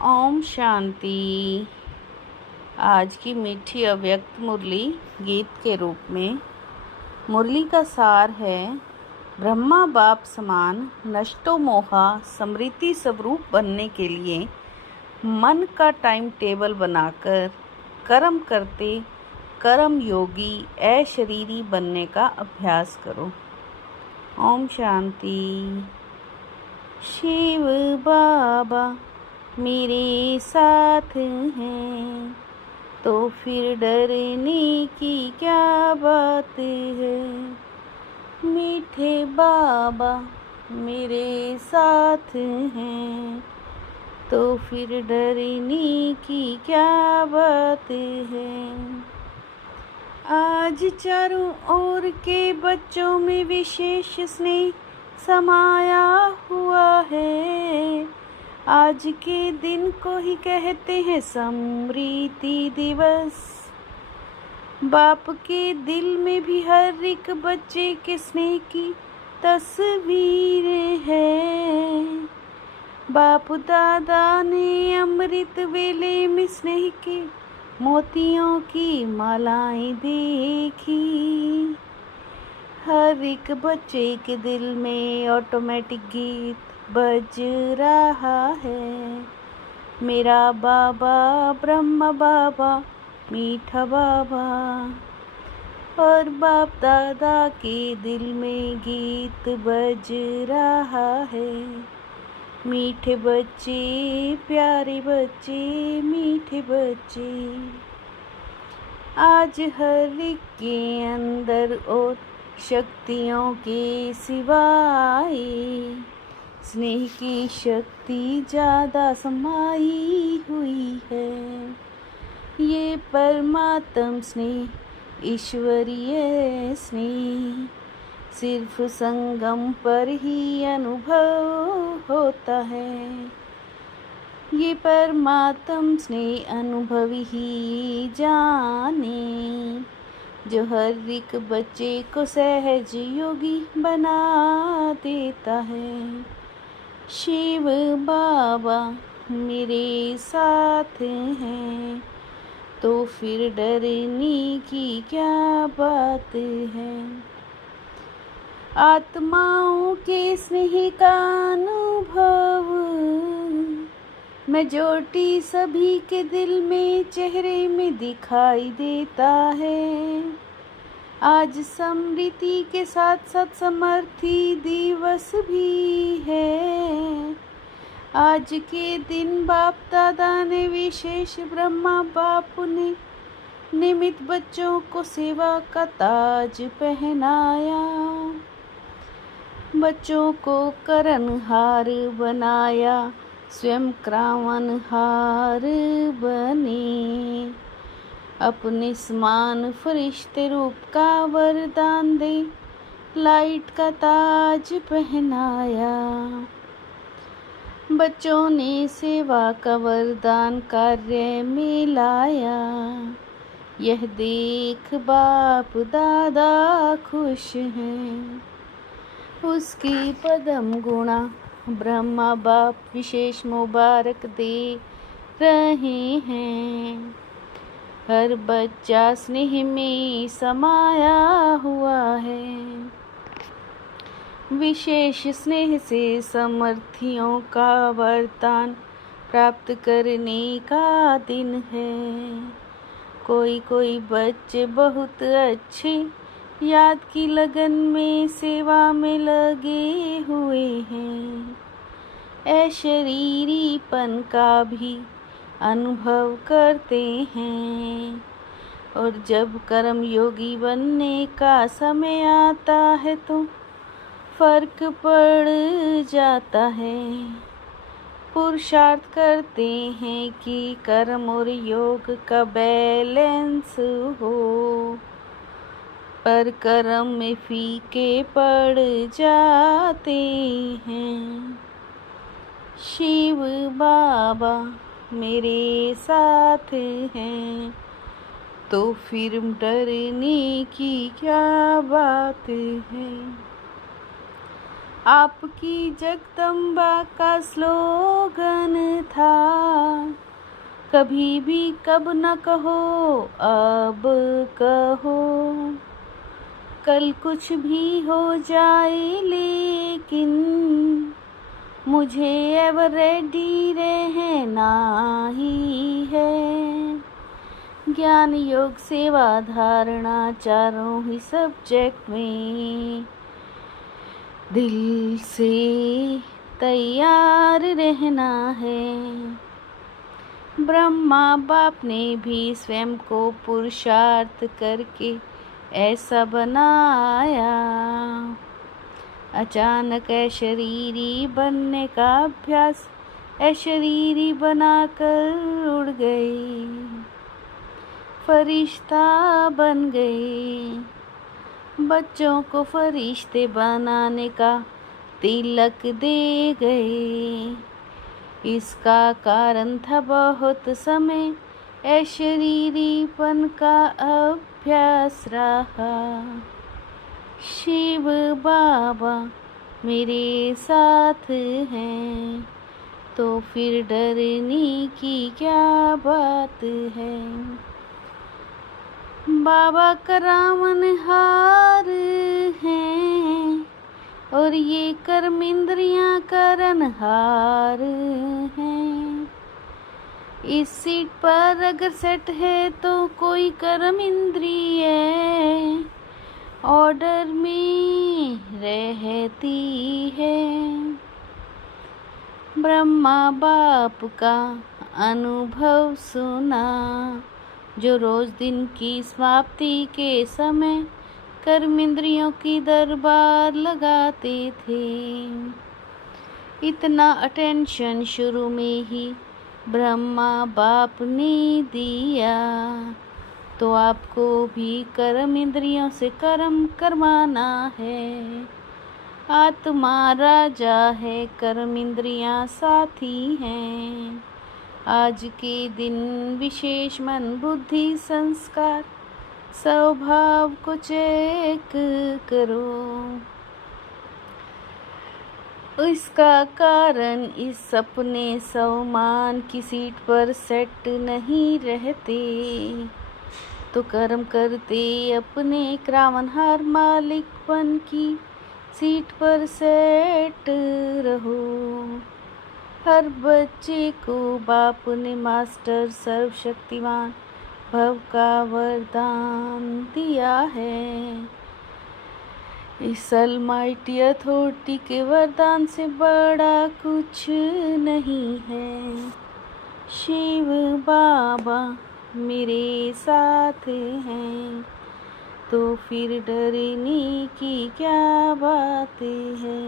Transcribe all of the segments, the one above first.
ओम शांति। आज की मीठी अव्यक्त मुरली गीत के रूप में मुरली का सार है। ब्रह्मा बाप समान नष्टो मोहा समृद्धि स्वरूप बनने के लिए मन का टाइम टेबल बनाकर कर्म करते कर्म योगी अशरीरी बनने का अभ्यास करो। ओम शांति। शिव बाबा मेरे साथ हैं तो फिर डरने की क्या बात है। मीठे बाबा मेरे साथ हैं तो फिर डरने की क्या बात है। आज चारों ओर के बच्चों में विशेष स्नेह समाया हुआ है। आज के दिन को ही कहते हैं समृद्धि दिवस। बाप के दिल में भी हर एक बच्चे के स्नेह की तस्वीर है। बाप दादा ने अमृत वेले में स्नेह के मोतियों की मालाएं देखी। हर एक बच्चे के दिल में ऑटोमेटिक गीत बज रहा है। मेरा बाबा ब्रह्मा बाबा मीठा बाबा। और बाप दादा के दिल में गीत बज रहा है। मीठे बच्चे प्यारे बच्चे मीठे बच्चे। आज हर एक के अंदर और शक्तियों के सिवाय स्नेह की शक्ति ज़्यादा समाई हुई है। ये परमात्म स्नेह ईश्वरीय स्नेह सिर्फ संगम पर ही अनुभव होता है। ये परमात्म स्नेह अनुभवी ही जाने जो हर एक बच्चे को सहज योगी बना देता है। शिव बाबा मेरे साथ हैं तो फिर डरने की क्या बात है। आत्माओं के स्नेह का अनुभव मेजॉरिटी सभी के दिल में चेहरे में दिखाई देता है। आज समृद्धि के साथ साथ समर्थी दिवस भी है। आज के दिन बाप दादा ने विशेष ब्रह्मा बाप ने निमित्त बच्चों को सेवा का ताज पहनाया। बच्चों को करणहार बनाया, स्वयं क्रावनहार बने। अपने समान फरिश्ते रूप का वरदान दे, लाइट का ताज पहनाया। बच्चों ने सेवा का वरदान कार्य में लाया। यह देख बाप दादा खुश हैं। उसकी पदम गुणा ब्रह्मा बाप विशेष मुबारक दे रहे हैं। हर बच्चा स्नेह में समाया हुआ है। विशेष स्नेह से समर्थियों का वरदान प्राप्त करने का दिन है। कोई कोई बच्चे बहुत अच्छे याद की लगन में सेवा में लगे हुए हैं। अशरीरीपन का भी अनुभव करते हैं। और जब कर्म योगी बनने का समय आता है तो फर्क पड़ जाता है। पुरुषार्थ करते हैं कि कर्म और योग का बैलेंस हो, पर कर्म में फीके पड़ जाते हैं। शिव बाबा मेरे साथ हैं तो फिर डरने की क्या बात है। आपकी जगदम्बा का स्लोगन था, कभी भी कब न कहो, अब कहो। कल कुछ भी हो जाए लेकिन मुझे एवर रेडी रहना ही है। ज्ञान योग सेवा धारणा चारों ही सब्जेक्ट में दिल से तैयार रहना है। ब्रह्मा बाप ने भी स्वयं को पुरुषार्थ करके ऐसा बनाया। अचानक अशरीरी बनने का अभ्यास अशरीरी बनाकर उड़ गए, फरिश्ता बन गए। बच्चों को फरिश्ते बनाने का तिलक दे गए। इसका कारण था बहुत समय अशरीरीपन का अभ्यास रहा। शिव बाबा मेरे साथ हैं, तो फिर डरने की क्या बात है। बाबा करावनहार हैं और ये कर्म इंद्रियां करनहार हैं। इस सीट पर अगर सेट है तो कोई कर्म इंद्रिय ऑर्डर में रहती है। ब्रह्मा बाप का अनुभव सुना, जो रोज दिन की समाप्ति के समय कर्म इंद्रियों की दरबार लगाते थे। इतना अटेंशन शुरू में ही ब्रह्मा बाप ने दिया, तो आपको भी कर्म इंद्रियों से कर्म करवाना है। आत्मा राजा है, कर्म इंद्रियां साथी हैं। आज के दिन विशेष मन बुद्धि संस्कार स्वभाव को चेक करो। इसका कारण इस सपने सम्मान की सीट पर सेट नहीं रहते, तो कर्म करते अपने क्रावनहार मालिकपन की सीट पर सेट रहो। हर बच्चे को बाप ने मास्टर सर्वशक्तिमान भव का वरदान दिया है। इस अलमाइटी अथॉरिटी के वरदान से बड़ा कुछ नहीं है। शिव बाबा मेरे साथ हैं, तो फिर डरने की क्या बात है।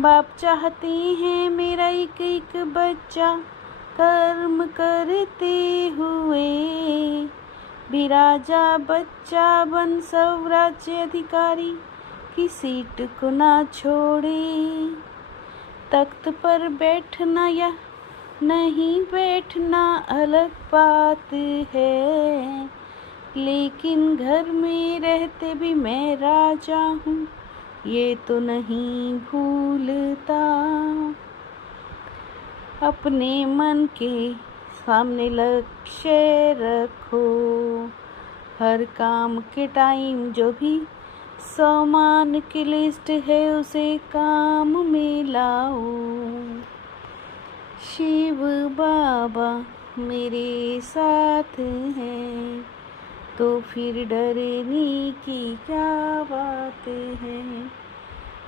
बाप चाहते हैं मेरा एक एक बच्चा कर्म करते हुए भी राजा बच्चा बन स्वराज्य अधिकारी की सीट को ना छोड़े। तख्त पर बैठना या नहीं बैठना अलग बात है, लेकिन घर में रहते भी मैं राजा हूँ ये तो नहीं भूलता। अपने मन के सामने लक्ष्य रखो, हर काम के टाइम जो भी सामान की लिस्ट है उसे काम में लाओ। शिव बाबा मेरे साथ हैं, तो फिर डरने की क्या बात है।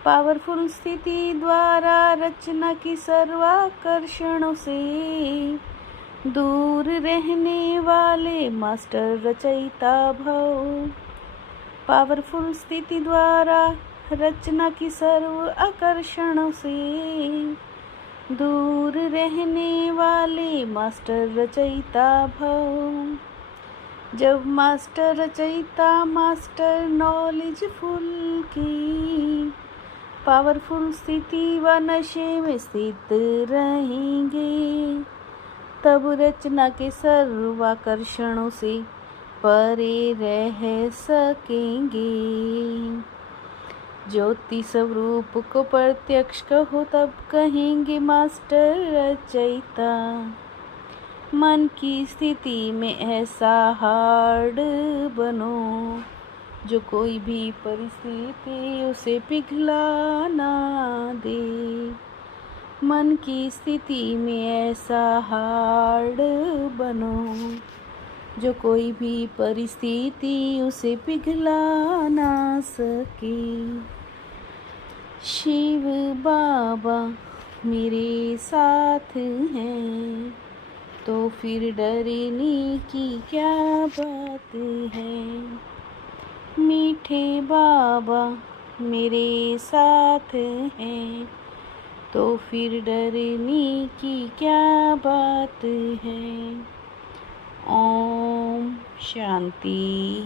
पावरफुल स्थिति द्वारा रचना की सर्वाकर्षणों से दूर रहने वाले मास्टर रचयिता भव। पावरफुल स्थिति द्वारा रचना की सर्व आकर्षणों से दूर रहने वाले मास्टर रचयिता भव। जब मास्टर रचयिता मास्टर नॉलेजफुल की पावरफुल स्थिति व नशे में स्थित रहेंगे, तब रचना के सर्वाकर्षणों से परे रह सकेंगे। ज्योति स्वरूप को प्रत्यक्ष कहो तब कहेंगे मास्टर रचयिता। मन की स्थिति में ऐसा हार्ड बनो जो कोई भी परिस्थिति उसे पिघला ना दे। मन की स्थिति में ऐसा हार्ड बनो जो कोई भी परिस्थिति उसे पिघला ना सके। शिव बाबा मेरे साथ हैं तो फिर डरने की क्या बात है। मीठे बाबा मेरे साथ हैं तो फिर डरने की क्या बात है। ओम शांति।